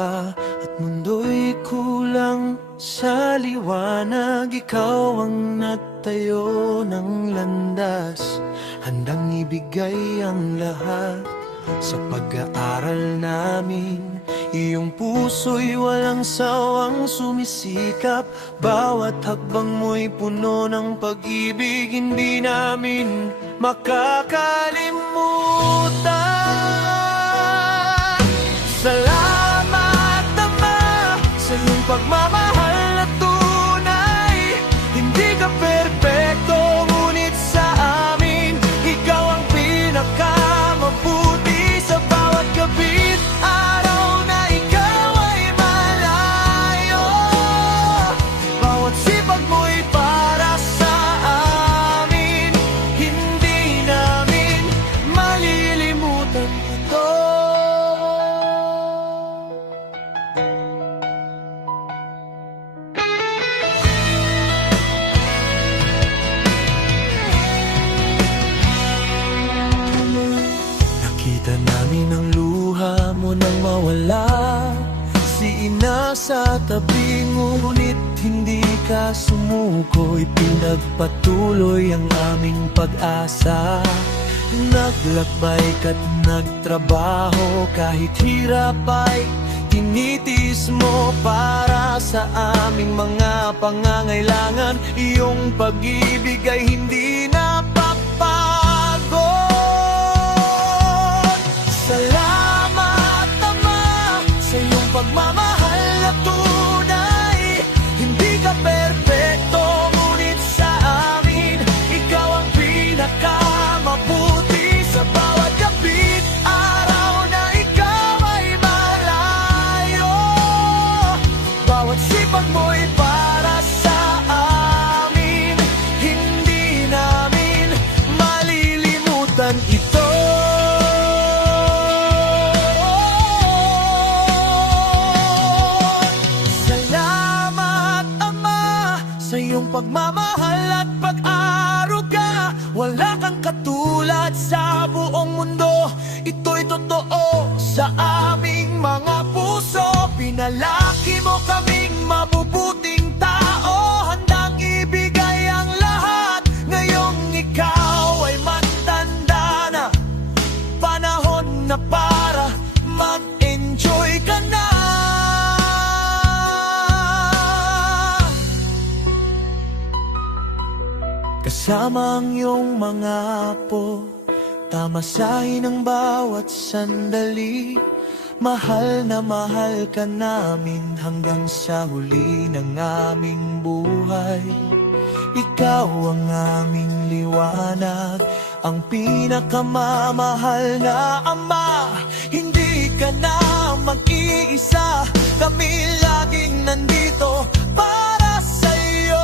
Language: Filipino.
pa at mundo'y kulang sa liwanag. Ikaw ang nagtayo ng landas, handang ibigay ang lahat sa pag-aaral namin. Iyong puso'y walang sawang sumisikap, bawat hakbang mo'y puno ng pag-ibig, hindi namin makakalimutan. Salamat, Ama, sa iyong pagmamahal na tunay. Hindi ka perpekto, ngunit sa amin ikaw ang pinakamabuti. Sa bawat gabit araw na ikaw ay malayo, bawat sipag mo'y para sa amin, hindi namin malilimutan ito. Nakita namin ang luha mo nang mawala, si ina sa tabi, ngunit hindi ka sumuko. Ipinagpatuloy ang aming pag-asa, naglakbay ka't nagtrabaho, kahit hirap ay tinitis mo para sa aming mga pangangailangan. Iyong pag-ibig ay hindi napapagod. Salamat, Ama, sa iyong pagmamahal na tunay. Hindi ka perpekto, ngunit sa amin ikaw ang pinakamabuti. Sa bawat gabit araw na ikaw ay malayo, bawat sipag mo'y para sa amin, hindi namin malilimutan ito. Salamat, Ama, sa iyong pagmamahal at pag-aruga. Wala kang katulad sa buong mundo, ito'y totoo sa aming mga puso. Pinalaki mo kaming mabubuting tao, handang ibigay ang lahat. Ngayong ikaw ay matanda na, panahon na para mag-enjoy ka na. Kasama ang iyong mga apo, tamasahin ang bawat sandali. Mahal na mahal ka namin hanggang sa huli ng aming buhay. Ikaw ang aming liwanag, ang pinakamamahal na Ama. Hindi ka na mag-iisa, kami laging nandito para sa iyo.